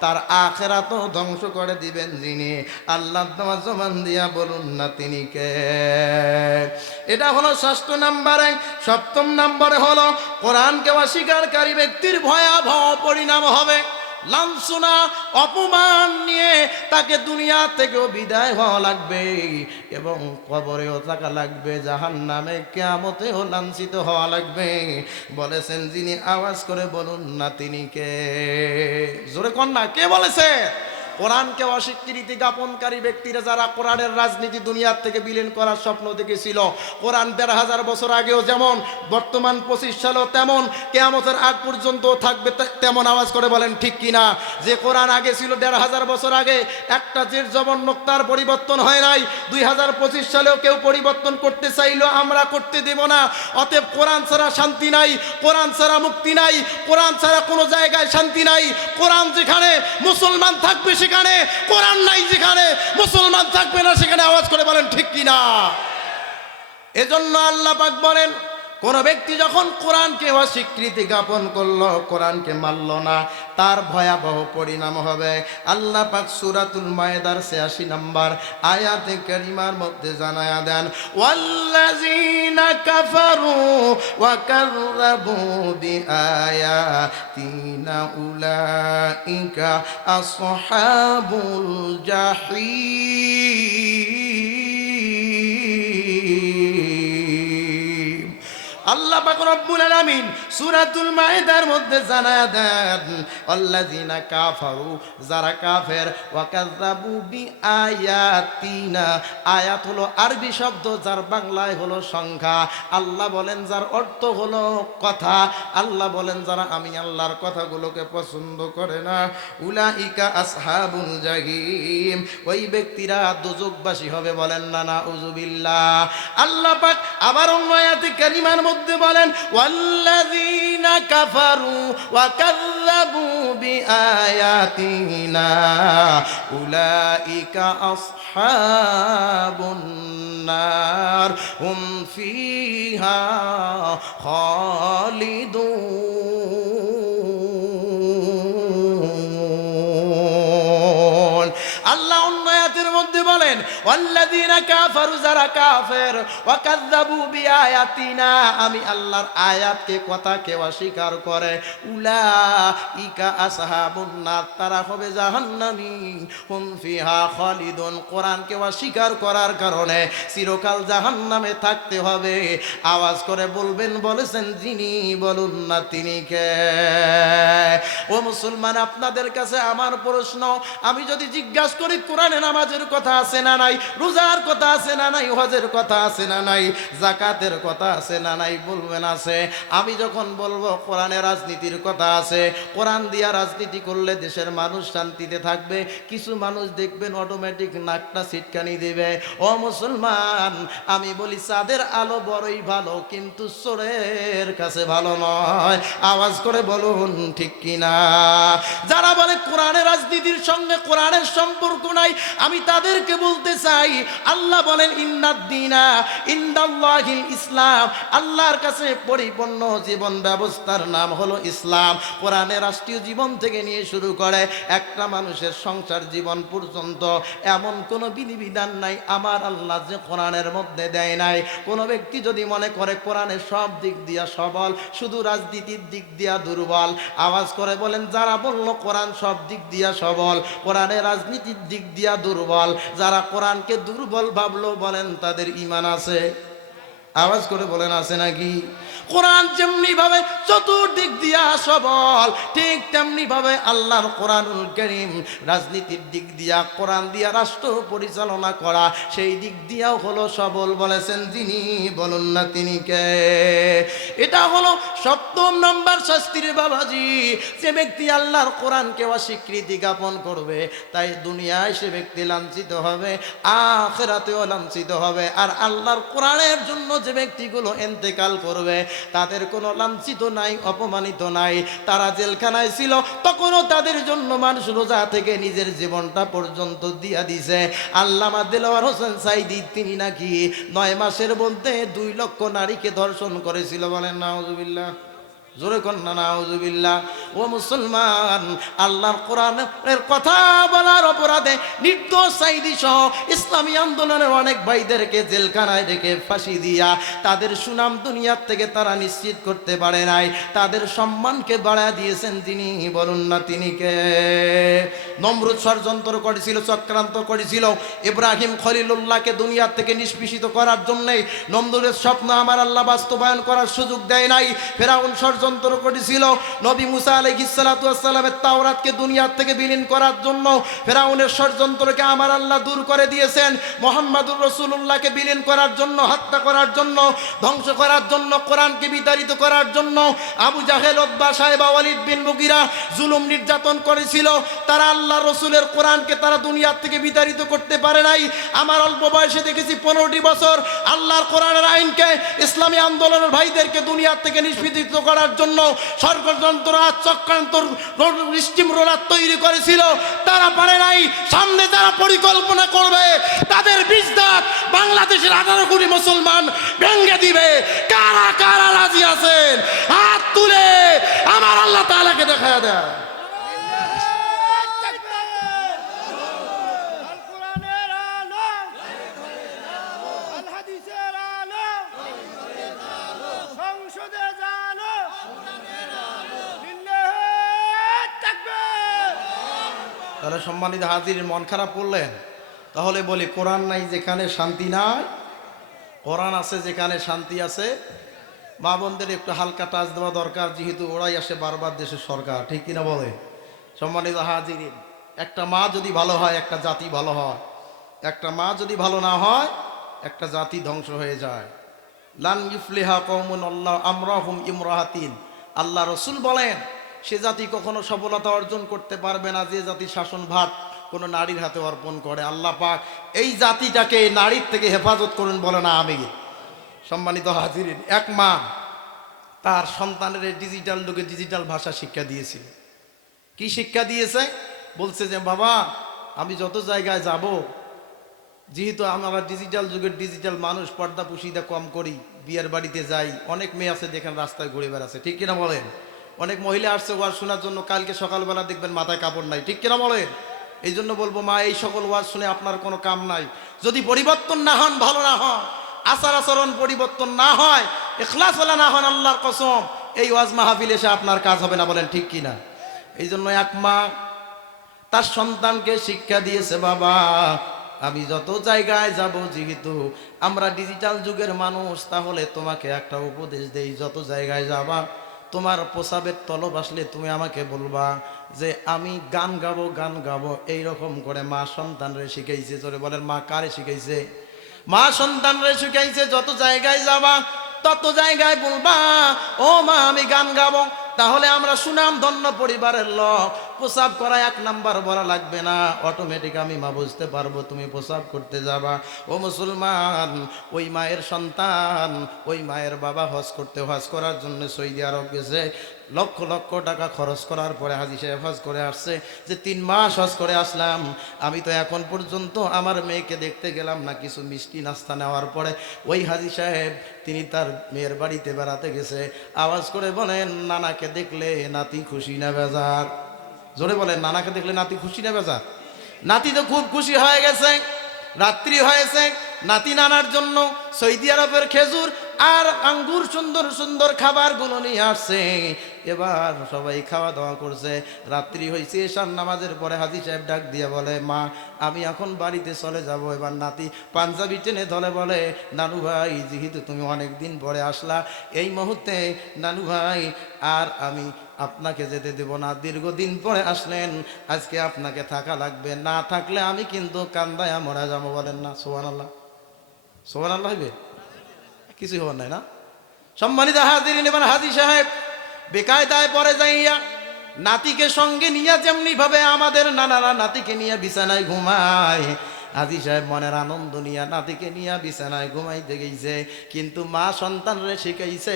তার আখিরাতও ধ্বংস করে দিবেন যিনি। আল্লাহ জবান দিয়া বলুন না তিনি কে? এটা হলো ষষ্ঠ নম্বরে। সপ্তম নম্বরে হলো কোরআনকে অস্বীকারী ব্যক্তির ভয়াবহ পরিণাম হবে লাঞ্ছনা, অপমান নিয়ে তাকে দুনিয়া থেকেও বিদায় হওয়া লাগবে এবং কবরেও থাকা লাগবে, জাহান্নামে কিয়ামতেও লাঞ্ছিত হওয়া লাগবে। বলেছেন যিনি। আওয়াজ করে বলুন না তিনি কে? জোরে কন্যা কে বলেছে? কোরআনকে অস্বীকৃতি জ্ঞাপনকারী ব্যক্তিরা যারা কোরআনের রাজনীতি দুনিয়ার থেকে বিলীন করার স্বপ্ন দেখেছিল, কোরআন ১৫০০ বছর আগেও যেমন, বর্তমান ২৫ সালেও তেমন, কিয়ামতের আগ পর্যন্ত থাকবে তেমন। আওয়াজ করে বলেন ঠিক কিনা? যে কোরআন আগে ছিল ১৫০০ বছর আগে, একটা জের জবর নোক্তার পরিবর্তন হয় নাই। ২০২৫ সালেও কেউ পরিবর্তন করতে চাইলেও আমরা করতে দেব না। অতএব কোরআন ছাড়া শান্তি নাই, কোরআন ছাড়া মুক্তি নাই, কোরআন ছাড়া কোনো জায়গায় শান্তি নাই। কোরআন যেখানে মুসলমান থাকবে সেখানে, কোরআন নাই যেখানে মুসলমান থাকবে না সেখানে। আওয়াজ করে বলেন ঠিক কিনা? এজন্য আল্লাহ পাক বলেন কোন ব্যক্তি যখন কোরআনকে অস্বীকৃতি জ্ঞাপন করলো, কোরআনকে মানল না, তার ভয়াবহ পরিণাম হবে। আল্লাহ পাক সূরাতুল মায়েদার ৮৬ নম্বর আয়াতে কারিমার মধ্যে জানায়া দেন, ওয়াল্লাযীনা কাফারু ওয়া কাযযাবু বিআয়াতিনা উলাইকা আসহাবুল জাহিম। আল্লাহ পাক রব্বুল আলামিন সূরাতুল মায়েদার মধ্যে জানায়া দেন, আল্লাযীনা কাফারু, যারা কাফের, ওয়া কাযযাবু বিআয়াতিনা, আয়াত হলো আরবি শব্দ যার বাংলায় হলো সংখ্যা। আল্লাহ বলেন যার অর্থ হলো কথা। আল্লাহ বলেন যারা আমি আল্লাহর কথাগুলোকে পছন্দ করে না, উলাইকা আসহাবুল জাহিম, ওই ব্যক্তিরা দোজখবাসী হবে। বলেন না নাউযুবিল্লাহ। আল্লাহ পাক আবার অন্য আয়াতে কারিমার মধ্যে বলেন, ওয়াল্লাযীনা কাফারু ওয়া কাযযাবু বিআয়াতিনা উলাইকা আসহাবুন নার হুম ফিহা খালিদুন। আল্লাহ অন্য আয়াতের মধ্যে বলেন, ওয়াল্লাযীনা কাফারু, যারা কাফের, ওয়া কাযযাবু বিআয়াতিনা, আমি আল্লাহর আয়াতকে কথাকে অস্বীকার করে, উলাইকা আসহাবুন নার, তারা হবে জাহান্নামী, হুম ফিহা খালিদুন, কোরআনকে অস্বীকার করার কারণে চিরকাল জাহান্নামে থাকতে হবে। আওয়াজ করে বলবেন, বলেছেন যিনি, বলুন না তিনি কে? ও মুসলমান, আপনাদের কাছে আমার প্রশ্ন, আমি যদি জিজ্ঞাসা করি কোরআনে নামাজের কথা আছে না নাই, রোজার কথা আছে না নাই, হজের কথা আছে না নাই, যাকাতের কথা আছে না নাই, বলবেন আছে। আমি যখন বলবো কোরআনে রাজনীতির কথা আছে, কোরআন দিয়া রাজনীতি করলে দেশের মানুষ শান্তিতে থাকবে, কিছু মানুষ দেখবেন অটোমেটিক নাকটা ছিটকানি দেবে। ও মুসলমান, আমি বলি চাঁদের আলো বড়ই ভালো, কিন্তু চোরের কাছে ভালো নয়। আওয়াজ করে বলুন ঠিক কিনা? যারা বলে কোরআনের রাজনীতির সঙ্গে কোরআনের সম্পর্ক নাই, আমি তাদেরকে বলতে চাই, আল্লাহ বলেন ইন্নাদ-দীনা ইনদাল্লাহিল ইসলাম, আল্লাহর কাছে পরিপূর্ণ জীবন ব্যবস্থার নাম হলো ইসলাম। কোরআনে রাষ্ট্রীয় জীবন থেকে নিয়ে শুরু করে একটা মানুষের সংসার জীবন পর্যন্ত এমন কোনো বিধিবিধান নাই আমার আল্লাহ যে কোরআনের মধ্যে দেয় নাই। কোনো ব্যক্তি যদি মনে করে কোরআনের সব দিক দিয়া সবল, শুধু রাজনীতির দিক দিয়া দুর্বল, আওয়াজ করে বলেন, যারা বলল কোরআন সব দিক দিয়া সবল, কোরআনের রাজনীতির দিক দিয়া দুর্বল, যারা কোরআনকে দুর্বল ভাবলো, বলেন তাদের ঈমান আছে? আওয়াজ করে বলেন আছে নাকি? কোরআন যেমনি ভাবে চতুর্দিক দিয়া সবল, ঠিক তেমনি ভাবে আল্লাহর কোরআনুল কারীম রাজনীতির দিক দিয়া, কোরআন দিয়া রাষ্ট্র পরিচালনা করা, সেই দিক দিয়াও হলো সবল। বলেছেন যিনি, বলুন না তিনি কে? এটা হলো ৭ম নম্বর শাস্তির বাবাজি। যে ব্যক্তি আল্লাহর কোরআনকে অস্বীকৃতি জ্ঞাপন করবে, তাই দুনিয়ায় সে ব্যক্তি লাঞ্ছিত হবে, আখিরাতেও লাঞ্ছিত হবে। আর আল্লাহর কোরআনের জন্য যে ব্যক্তিগুলো ইন্তেকাল করবে, তাদের কোনো লাঞ্ছিত নাই, অপমানিত নাই। তারা জেলখানায় ছিল, তখনও তাদের জন্য মানুষ রোজা থেকে নিজের জীবনটা পর্যন্ত দিয়া দিছে। আল্লামা দেলোয়ার হোসেন সাইদি, তিনি নাকি ৯ মাসের মধ্যে ২ লক্ষ নারীকে ধর্ষণ করেছিল। বলেন নাউযুবিল্লাহ, জোরে কন্যা নাউযুবিল্লাহ। ও মুসলমান, আল্লাহর কোরআনের কথা বলার অপরাধে নির্দোষ সাইদি সহ ইসলামী আন্দোলনের অনেক ভাইদেরকে জেলখানায় রেখে ফাঁসি দিয়া তাদের সুনাম দুনিয়ার থেকে তারা নিশ্চিত করতে পারে নাই, তাদের সম্মানকে বাড়ায় দিয়েছেন যিনি, বলুন না তিনি কে? নমরুদ ষড়যন্ত্র করেছিল, চক্রান্ত করেছিল ইব্রাহিম খলিলুল্লাহকে দুনিয়ার থেকে নিষ্পেষিত করার জন্যে। নমরুদের স্বপ্ন আমার আল্লাহ বাস্তবায়ন করার সুযোগ দেয় নাই। ফেরাউন ষড়যন্ত্র করেছিল নবী মুসা আলাইহিস সালাতু ওয়াস সালামের তাওরাতকে দুনিয়ার থেকে বিলীন করার জন্য। ফেরাউনের ষড়যন্ত্রকে আমার আল্লাহ দূর করে দিয়েছেন। মুহাম্মাদুর রাসূলুল্লাহকে বিলীন করার জন্য, হত্যা করার জন্য, ধ্বংস করার জন্য, কোরআনকে বিতাড়িত করার জন্য আবু জাহেল, উতবা, সাইবা, ওয়ালিদ বিন মুগিরা জুলুম নির্যাতন করেছিল। তারা আল্লাহ রসুলের কোরআনকে তারা দুনিয়ার থেকে বিতাড়িত করতে পারে নাই। আমার অল্প বয়সে দেখেছি 15টি বছর আল্লাহর কোরআনের আইনকে ইসলামী আন্দোলনের ভাইদেরকে দুনিয়ার থেকে নিষ্পেষিত করার জন্য ষড়যন্ত্র আর চক্রান্ত স্টিম রোলার তৈরি করেছিল, তারা পারে নাই। সামনে যারা পরিকল্পনা করবে তাদের বিষ দাঁত বাংলাদেশের 18 কোটি মুসলমান ভেঙে দিবে। কারা কারা রাজি আছেন হাত তুলে আমার আল্লাহ তাআলাকে দেখায়া দেয়। তাহলে সম্মানিত হাজির, মন খারাপ করলেন? তাহলে বলি, কোরআন নাই যেখানে শান্তি নাই, কোরআন আছে যেখানে শান্তি আছে। মা বোনদের একটু হালকা টাচ দেওয়া দরকার, যেহেতু ওরাই আসে বারবার দেশের সরকার, ঠিক কিনা বলে? সম্মানিত হাজির, একটা মা যদি ভালো হয় একটা জাতি ভালো হয়, একটা মা যদি ভালো না হয় একটা জাতি ধ্বংস হয়ে যায়। লান ইফলিহা কওমুন আল্লাহ আমরাহুম ইমরাহাতিন, আল্লাহ রসুল বলেন সে জাতি কখনো সফলতা অর্জন করতে পারবে না যে জাতি শাসন ভার কোনো নারীর হাতে অর্পণ করে। আল্লাহ পাক এই জাতিটাকে নারীর থেকে হেফাজত করুন, বলে না আমি। সম্মানিত হাজিরিন, এক মা তার সন্তানের ডিজিটাল যুগে ডিজিটাল ভাষা শিক্ষা দিয়েছিল। কি শিক্ষা দিয়েছে? বলছে যে বাবা, আমি যত জায়গায় যাব, যেহেতু আমরা ডিজিটাল যুগের ডিজিটাল মানুষ, পর্দা পুশিদা কম করি, বিয়ের বাড়িতে যাই, অনেক মেয়ে আছে দেখেন রাস্তায় ঘুরে বেড়াচ্ছে, ঠিক কিনা বলেন? অনেক মহিলা আসছে ওয়াজ শোনার জন্য, কালকে সকালবেলা দেখবেন মাথায় কাপড় নাই, ঠিক কিনা বলেন? এই জন্য বলবো মা, এই সকল ওয়াজ শুনে আপনার কোনো কাম নাই। যদি পরিবর্তন না হন, ভালো না হন, আচার আচরণ পরিবর্তন না হয়, ইখলাস ওয়ালা না হন, আল্লাহর কসম এই ওয়াজ মাহফিল এসে আপনার কাজ হবে না, বলেন ঠিক কিনা? এই জন্য এক মা তার সন্তানকে শিক্ষা দিয়েছে, বাবা আমি যত জায়গায় যাব, যেহেতু আমরা ডিজিটাল যুগের মানুষ, তাহলে তোমাকে একটা উপদেশ দেই, যত জায়গায় যাবা তোমার প্রসাবের তলব আসলে তুমি আমাকে বলবা যে আমি গান গাবো গান গাবো। এইরকম করে মা সন্তানরে শিখাইছে। জোরে বলেন, মা কারে শিখাইছে? মা সন্তানরে শিখাইছে, যত জায়গায় যাবা তত জায়গায় বলবা ও মা আমি গান গাবো। তাহলে আমরা সুনাম ধন্য পরিবারের লোক, প্রসাব করা 1 নাম্বার বলা লাগবে না, অটোমেটিক আমি মা বুঝতে পারবো তুমি প্রসাব করতে যাবা। ও মুসলমান, ওই মায়ের সন্তান, ওই মায়ের বাবা হজ করার জন্য সৌদি আরব গেছে, লক্ষ লক্ষ টাকা খরচ করার পরে হাজী সাহেব হজ করে আসছে যে 3 মাস হজ করে আসলাম, আমি তো এখন পর্যন্ত আমার মেয়েকে দেখতে গেলাম না। কিছু মিষ্টি নাস্তা নেওয়ার পরে ওই হাজী সাহেব তিনি তার মেয়ের বাড়িতে বেড়াতে গেছে, আওয়াজ করে বলেন নানাকে দেখলে নাতি খুশি না বেজার? জোরে বলেন, নানাকে দেখলে নাতি খুশি না বেজার? নাতি তো খুব খুশি হয়ে গেছে। রাত্রি হয়েছে, নাতি নানার জন্য সৌদি আরবের খেজুর আর আঙ্গুর সুন্দর সুন্দর খাবারগুলো নিয়ে আসছে। এবার সবাই খাওয়া দাওয়া করছে, রাত্রি হয়েছে। এশার নামাজের পরে হাজী সাহেব ডাক দিয়ে বলে, মা আমি এখন বাড়িতে চলে যাব। এবার নাতি পাঞ্জাবি টেনে ধরে বলে, নানু ভাই যেহেতু তুমি অনেক দিন পরে আসলা, এই মুহূর্তে নানু ভাই আর আমি আপনাকে যেতে দেব না, দীর্ঘদিন পরে আসলেন, আজকে আপনাকে থাকা লাগবে, না থাকলে আমি কিন্তু কান্দায়া মরা যাবো। বলেন না সুবহানাল্লাহ? সুবহানাল্লাহ হইবে? কিছুই হবার নাই না? সম্মানিত হাজিরিন, এবার হাজী সাহেব বেকায়দায় পরে যাইয়া নাতিকে সঙ্গে নিয়ে, যেমনি ভাবে আমাদের নানারা নাতিকে নিয়ে বিছানায় ঘুমায়, হাজী সাহেব মনের আনন্দ নিয়ে নাতিকে নিয়ে বিছানায় ঘুমাইতে গেছে। কিন্তু মা সন্তানরে শিখাইছে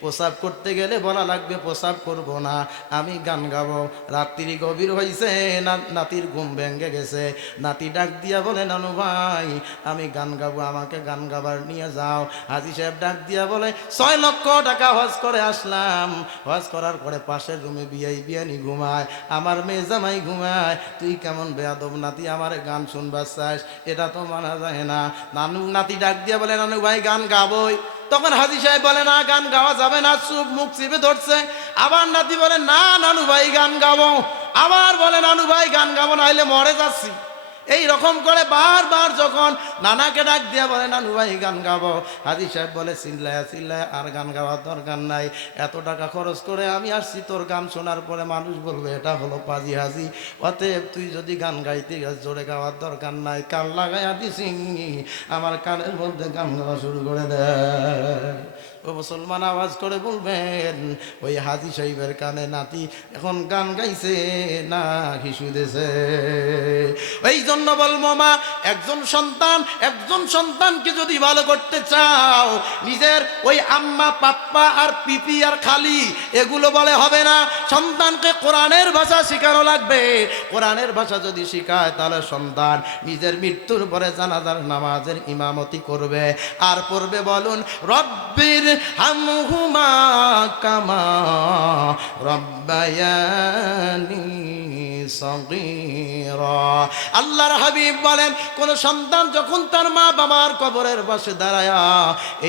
প্রসাব করতে গেলে বলা লাগবে প্রসাব করব না, আমি গান গাবো। রাত্রি গভীর হয়েছে, নাতির ঘুম ভেঙে গেছে। নাতি ডাক দিয়া বলে, নানু ভাই আমি গান গাবো, আমাকে গান গাবার নিয়ে যাও। হাজী সাহেব ডাক দিয়া বলে, 6 লক্ষ টাকা হজ করে আসলাম, হজ করার পরে পাশের রুমে বিয়ানি ঘুমায়, আমার মেয়ে জামাই ঘুমায়, তুই কেমন বেয়াদব নাতি আমার গান শুনবা চাস? এটা তো মানা যায় না। নাতি ডাক দিয়া বলে, নানু ভাই গান গাবই। তখন হাজী সাহেব বলে, না গান গাওয়া যাবে না, চুপ মুখ চিপে ধরছে। আবার নাতি বলে, না নানু ভাই গান গাবো। আবার বলে, নানু ভাই গান গাবো, না হলে মরে যাচ্ছি। এই রকম করে বারবার যখন নানাকে ডাক দিয়া বলে, নানু ভাই গান গাবো, হাজী সাহেব বলে, চিল্লায় চিল্লায় আর গান গাওয়ার দরকার নাই, এত টাকা খরচ করে আমি আসছি, তোর গান শোনার পরে মানুষ বলবে এটা হলো পাজি হাজি, অতএব তুই যদি গান গাইতে গাছ জোরে গাওয়ার দরকার নাই, কান লাগাইয়া দিছি, আমার কানের মধ্যে গান গাওয়া শুরু করে দেয়। ও মুসলমান, আওয়াজ করে বলবেন ওই হাজী সাহেবের কানে নাতি এখন গান গাইছে না হিসু দেছে? এই জন্য জন্য বলবো মা, একজন সন্তানকে যদি ভালো করতে চাও, নিজের ওই আম্মা পাপ্পা আর পিপি আর খালি এগুলো বলে হবে না। সন্তানকে কোরআনের ভাষা শেখানো লাগবে। কোরআনের ভাষা যদি শেখায় তাহলে সন্তান নিজের মৃত্যুর পরে জানাজার নামাজের ইমামতি করবে আর পড়বে বলুন রব্বির হামহুমা কামা রব্বায়ানি সগীরা। আল্লাহর হাবিব বলেন, কোন সন্তান যখন তার মা বাবার কবরের পাশে দাঁড়ায়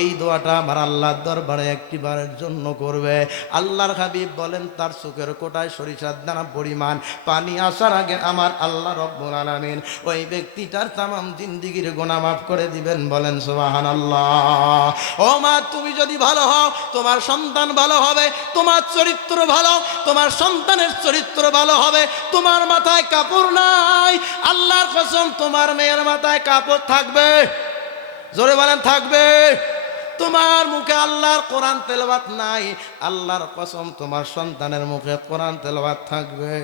এই দোয়াটা আমার আল্লাহর দরবারে একটিবারের জন্য করবে, আল্লাহর হাবিব বলেন তার চোখের কোটায় সরিষার দানা পরিমাণ পানি আসার আগে আমার আল্লাহ রব্বুল আলামিন ওই ব্যক্তিটার তামাম জিন্দেগীর গুনাহ মাফ করে দিবেন। বলেন সুবহানাল্লাহ। ও মা, তুমি যদি ভালো হও তোমার সন্তান ভালো হবে, তোমার চরিত্র ভালো, তোমার সন্তানের চরিত্র ভালো হবে। তোমার মাথায় কাপড় নাই, আল্লাহর কসম তোমার মেয়ের মাথায় কাপড় থাকবে। জোরে বলেন থাকবে। তোমার মুখে আল্লাহর কোরআন তেলাওয়াত নাই, আল্লাহর কসম তোমার সন্তানের মুখে কোরআন তেলাওয়াত থাকবে।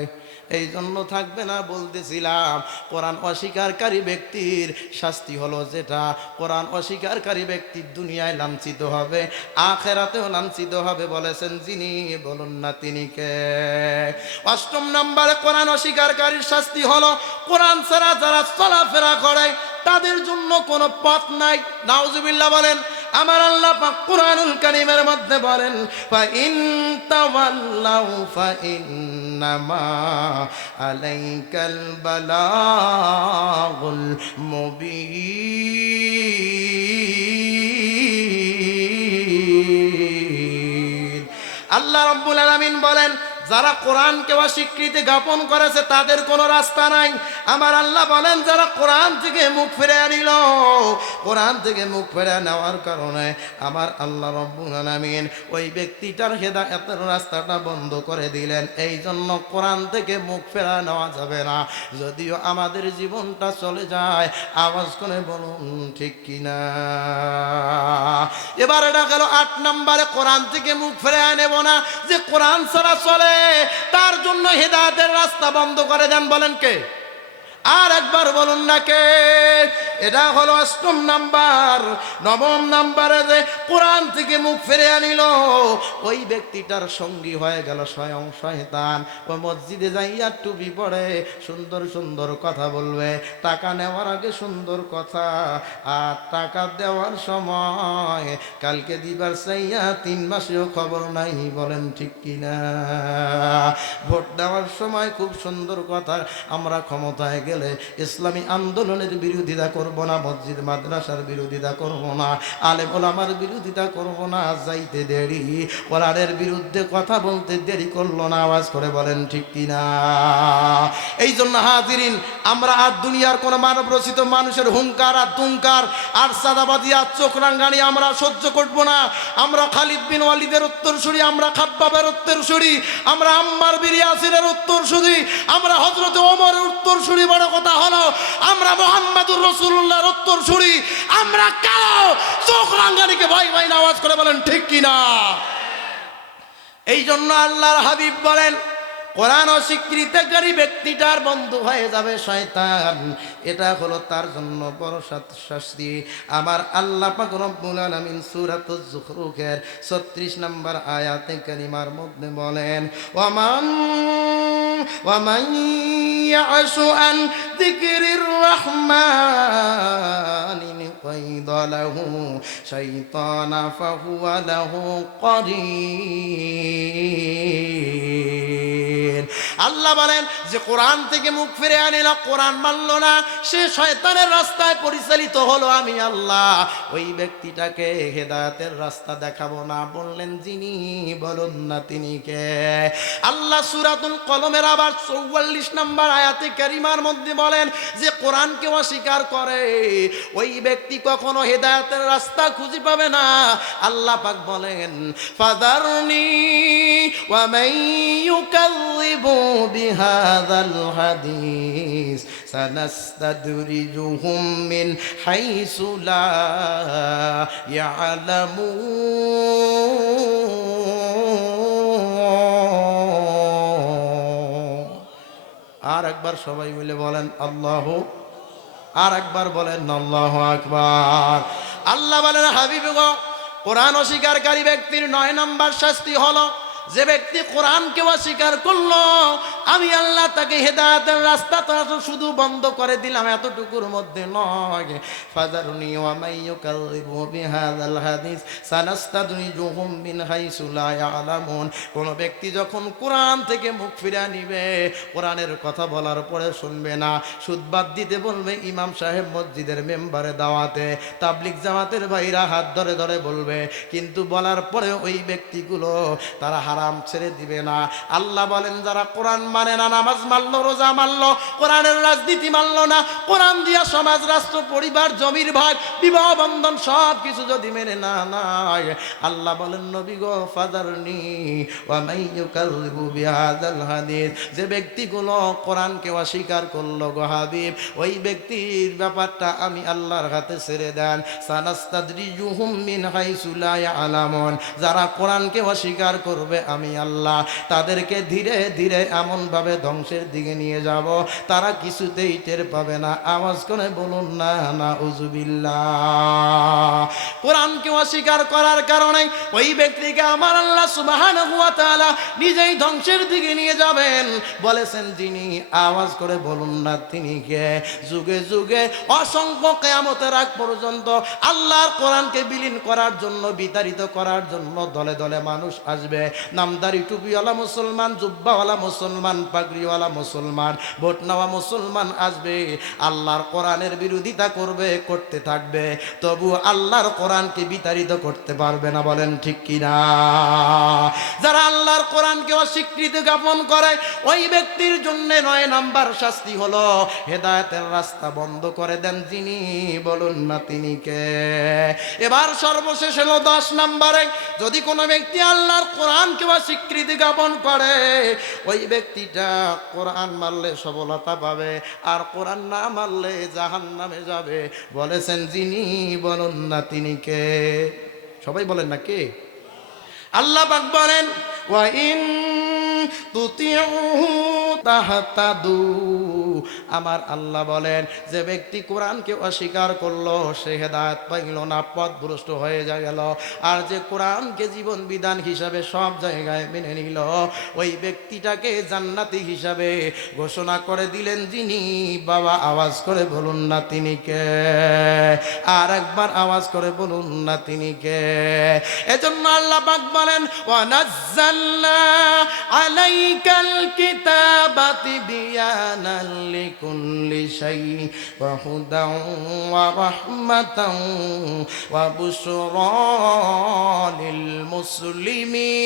এই জন্য থাকবে না বলতেছিলাম, কোরআন অস্বীকারী ব্যক্তির শাস্তি হলো যেটা, কোরআন অস্বীকারী ব্যক্তি দুনিয়ায় লাঞ্ছিত হবে, আখিরাতেও লাঞ্ছিত হবে। বলেছেন যিনি, বলুন না তিনি কে? 8 নম্বরে কোরআন অস্বীকারীর শাস্তি হলো কোরআন ছাড়া যারা চলাফেরা করে তাদের জন্য কোনো পথ নাই। নাউজুবিল্লাহ বলেন। আমার আল্লাহ পাক কুরআনুল কারীমের মধ্যে বলেন, ফা ইন তাওয়াল্লাউ ফা ইন্নামা আলাইকাল বালাগুল মুবিন। আল্লাহ রাব্বুল আলামিন বলেন, যারা কোরআনকে অস্বীকৃতি জ্ঞাপন করেছে তাদের কোনো রাস্তা নাই। আমার আল্লাহ বলেন, যারা কোরআন থেকে মুখ ফিরিয়ে নিল, কোরআন থেকে মুখ ফিরিয়ে নেওয়ার কারণে আমার আল্লাহ রব্বুল আলামিন ওই ব্যক্তিটার হেদায়েতের রাস্তাটা বন্ধ করে দিলেন। এই জন্য কোরআন থেকে মুখ ফেরা নেওয়া যাবে না, যদিও আমাদের জীবনটা চলে যায়। আওয়াজ করে বলুন ঠিক কিনা? এবার এটা গেল 8 নম্বরে, কোরআন থেকে মুখ ফিরিয়ে নেব না। যে কোরআন ছাড়া চলে তার জন্য হেদায়েতের রাস্তা বন্ধ করে দেন। বলেন কে? আর একবার বলুন না কে? এটা হলো 8 নাম্বার। 9 নম্বরে যে কোরআন থেকে মুখ ফিরিয়ে নিল ওই ব্যক্তিটার সঙ্গী হয়ে গেল স্বয়ং শয়তান। ও মসজিদে যাইয়া টুপি পরে সুন্দর সুন্দর কথা বলবে, টাকা নেওয়ার আগে সুন্দর কথা, আর টাকা দেওয়ার সময় কালকে দিবার চাইয়া 3 মাসেও খবর নাই। বলেন ঠিক কিনা? ভোট দেওয়ার সময় খুব সুন্দর কথা, আমরা ক্ষমতায় গেলে ইসলামী আন্দোলনের বিরোধিতা করব না, মসজিদ মাদ্রাসার বিরোধিতা করব না, আলেম ওলামার বিরোধিতা করব না। যাইতে দেরি, কোরআনের বিরুদ্ধে কথা বলতে দেরি করলো না। আওয়াজ করে বলেন ঠিক কিনা? এই জন্য হাজিরিন, আমরা আর দুনিয়ার কোন মানব রচিত মানুষের হুঙ্কার আর তুঙ্কার আর সাদাবাদী আর চোখ রাঙ্গানি আমরা সহ্য করব না। আমরা খালিদ বিন ওয়ালিদের উত্তরসূরি, আমরা খাব্বাবের উত্তরসূরি, আমরা আম্মার বিন ইয়াসিরের উত্তরসূরি, আমরা হযরত ওমরের উত্তরসূরি। বড় কথা হলো আমরা মুহাম্মদুর রাসূলুল্লাহর উত্তরসূরি। আমরা কালো চোখ রাঙ্গানিকে ভয় পাই না। আওয়াজ করে বলেন ঠিক কিনা? এই জন্য আল্লাহর হাবিব বলেন, কোরআন অস্বীকৃতকারী ব্যক্তিটার বন্ধু হয়ে যাবে শয়তান। এটা হলো তার জন্য বড় শাস্তি। আমার আল্লাহ পাক রব্বুল আলামিন সূরাতুজ যুখরুফের 36 নম্বর আয়াতে কারিমার মধ্যে বলেন, ওয়ামান ইয়াশু আন যিকরির রাহমানি নুকাইদ লাহু শাইতানা ফাহুয়া লাহু করিন। আল্লাহ বলেন যে কোরআন থেকে মুখ ফিরে আনিল, কোরআন মানল না, সে শয়তানের রাস্তায় পরিচালিত হলো। আমি আল্লাহ ওই ব্যক্তিটাকে হেদায়েতের রাস্তা দেখাবো না। বললেন যিনি, বলুন না তিনি কে? আল্লাহ সূরাতুল কলমের আবার 44 নম্বর আয়াতে কারিমার মধ্যে বলেন যে কোরআনকে অস্বীকার করে ওই ব্যক্তি কখনো হেদায়েতের রাস্তা খুঁজে পাবে না। আল্লাহ পাক বলেন, ফাযারনি ওয়া মান ইউকাযযিবু বিহাযাল হাদিস সানাস্তাদরিজুহুম মিন হাইসু লা ইয়ালামুন। আর একবার সবাই মিলে বলেন আল্লাহু। আর একবার বলেন আল্লাহু আকবার। আল্লাহ বলেন হাবিব গো, কোরআন অস্বীকারী ব্যক্তির 9 নম্বর শাস্তি হলো, যে ব্যক্তি কোরআনকে অস্বীকার করলো আমি আল্লাহ তাকে হেদায়েতের রাস্তা তো শুধু বন্ধ করে দিলাম এতটুকুর মধ্যে নয়। ফাযারুনি ওয়া মাইয়ুকাযযিবু বিহাযাল হাদিস সানাস্তাদরিজুহুম মিন হাইসু লা ইয়ালামুন। কোন ব্যক্তি যখন কোরআন থেকে মুখ ফিরা নিবে, কোরআনের কথা বলার পরে শুনবে না, সুদবাদ দিতে বলবে ইমাম সাহেব মসজিদের মেম্বারে দাওয়াতে, তাবলিগ জামাতের ভাইরা হাত ধরে ধরে বলবে, কিন্তু বলার পরে ওই ব্যক্তিগুলো তারা হারাম ছেড়ে দিবে না। আল্লাহ বলেন যারা কোরআন মানে না, নামাজ মানলো, রোজা মানলো, কোরআনের রাজনীতি মানলো না, কোরআন দিয়া সমাজ, রাষ্ট্র, পরিবার, জমির ভাগ, বিবাহ বন্ধন সব কিছু যদি মেনে না নাই, আল্লাহ বলেন নবী গো ফাযারনি ওয়া মাইয়ুকাযযিবু বিহাযাল হাদিস, যে ব্যক্তিগুলো কোরআনকে অস্বীকার করলো গো হাবিব, ওই ব্যক্তির ব্যাপারটা আমি আল্লাহর হাতে ছেড়ে দেন। সানাস্তাদরিজুহুম মিন হাইসু লা ইয়ালামুন, যারা কোরআনকে অস্বীকার করবে আমি আল্লাহ তাদেরকে ধীরে ধীরে এমন ভাবে ধ্বংসের দিকে নিয়ে যাব তারা কিছুতেই টের পাবে না। আওয়াজ করে বলুন না নাউযুবিল্লাহ। কোরআনকে অস্বীকার করার কারণে ওই ব্যক্তিকে আমার আল্লাহ সুবহানাহু ওয়া তাআলা নিজেই ধ্বংসের দিকে নিয়ে যাবেন। বলেছেন যিনি, আওয়াজ করে বলুন না তিনি কে? যুগে যুগে অসংখ্য কিয়ামতের আগ পর্যন্ত আল্লাহর কোরআনকে বিলীন করার জন্য, বিতাড়িত করার জন্য দলে দলে মানুষ আসবে। নামদারি টুপিওয়ালা মুসলমান, জুব্বাওয়ালা মুসলমান, পাগড়িওয়ালা মুসলমান, ভোট নেওয়া মুসলমান আসবে, আল্লাহর কোরআনের বিরোধিতা করবে, করতে থাকবে, তবু আল্লাহর কোরআনকে বিতাড়িত করতে পারবে না। বলেন ঠিক কিনা? যারা আল্লাহর কোরআনকে অস্বীকৃতি জ্ঞাপন করে ওই ব্যক্তির জন্য 9 নাম্বার শাস্তি হলো হেদায়েতের রাস্তা বন্ধ করে দেন যিনি। বলুন না তিনি কে? এবার সর্বশেষ হলো 10 নম্বরে, যদি কোনো ব্যক্তি আল্লাহর কোরআনকে অস্বীকৃতি জ্ঞাপন করে ওই ব্যক্তিটা কোরআন মানলে সফলতা পাবে, আর কোরআন না মানলে জাহান্নামে যাবে। বলেছেন যিনি। বলুন না তিনি কে? সবাই বলেন না কে? আল্লাহ পাক বলেন ওয়া ইন তুতিউহু তাহতাদু, আমার আল্লাহ বলেন যে ব্যক্তি কোরআনকে অস্বীকার করলো সে হেদায়েত পাইল না, পথভ্রষ্ট হয়ে গেল। আর যে কোরআনকে জীবন বিধান হিসাবে সব জায়গায় মেনে নিল ওই ব্যক্তিটাকে জান্নাতি হিসাবে ঘোষণা করে দিলেন যিনি। বাবা আওয়াজ করে বলুন না তিনি কে? আর একবার আওয়াজ করে বলুন না তিনি কে? এজন্য আল্লাহ পাক বলেন ওয়া নাযালনা আলাইকাল কিতাবা তিবয়ানাল লিকুল্লি শাই ওয়া হুদাও ওয়া রাহমাতাও ওয়া বুশরা লিল মুসলিমিন।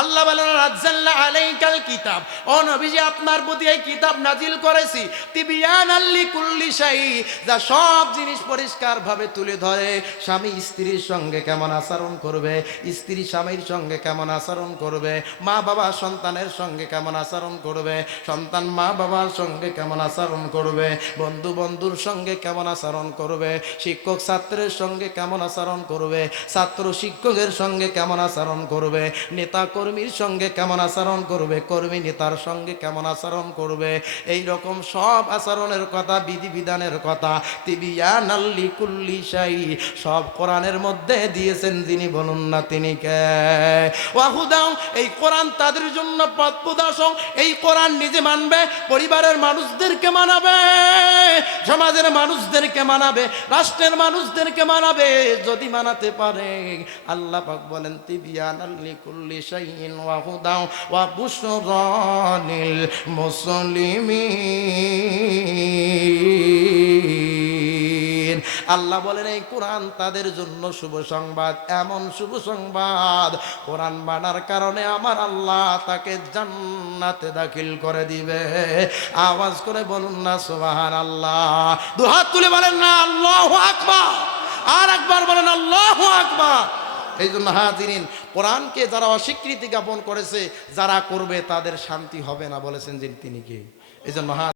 আল্লাহ বলেন নাযালনা আলাইকাল কিতাব, ও নবীজি আপনার প্রতি এই কিতাব নাজিল করেছি তিবয়ানাল লিকুল্লি শাই, যা সব জিনিস পরিষ্কার ভাবে তুলে ধরে। স্বামী স্ত্রীর সঙ্গে কেমন আচরণ করবে, স্ত্রী স্বামীর সঙ্গে কেমন আচরণ করবে, মা বাবা সন্তানের সঙ্গে কেমন আচরণ করবে, সন্তান মা বাবার সঙ্গে কেমন আচরণ করবে, বন্ধু বন্ধুর সঙ্গে কেমন আচরণ করবে, শিক্ষক ছাত্রের সঙ্গে কেমন আচরণ করবে, ছাত্র শিক্ষকের সঙ্গে কেমন আচরণ করবে, নেতা কর্মীর সঙ্গে কেমন আচরণ করবে, কর্মী নেতার সঙ্গে কেমন আচরণ করবে, এই রকম সব আচরণের কথা, বিধিবিধানের কথা তিবিয়ানাল লিকুল্লি শাই সব কোরআনের মধ্যে দিয়েছেন যিনি। বলুন না তিনি কে? ওয়া হুদাও, এই কোরআন তাদের জন্য পথ প্রদর্শক। এই কোরআন নিজে মানবে, পরিবারের মানুষদেরকে মানাবে, সমাজের মানুষদেরকে মানাবে, রাষ্ট্রের মানুষদেরকে মানাবে। যদি মানাতে পারে আল্লাহ পাক বলেন তিবিয়ানাল লিকুল্লি শাইইন ওয়া হুদাও ওয়া বুশরা লিল মুসলিমিন। আল্লাহ বলেন এই কোরআন তাদের জন্য শুভ সংবাদ, এমন শুভ সংবাদ কোরআন মানার কারণে আমার আল্লাহ তাকে জান্নাতে দাখিল করে দিবে। আওয়াজ করে বলুন না সুবহানাল্লাহ। দুহাত তুলে বলেন না আল্লাহু আকবার। আর একবার বলেন আল্লাহু আকবার। এই জন্য হাজিরিন, কোরআনকে যারা অস্বীকৃতি জ্ঞাপন করেছে, যারা করবে তাদের শান্তি হবে না। বলেছেন যে তিনি কে? এই জন্য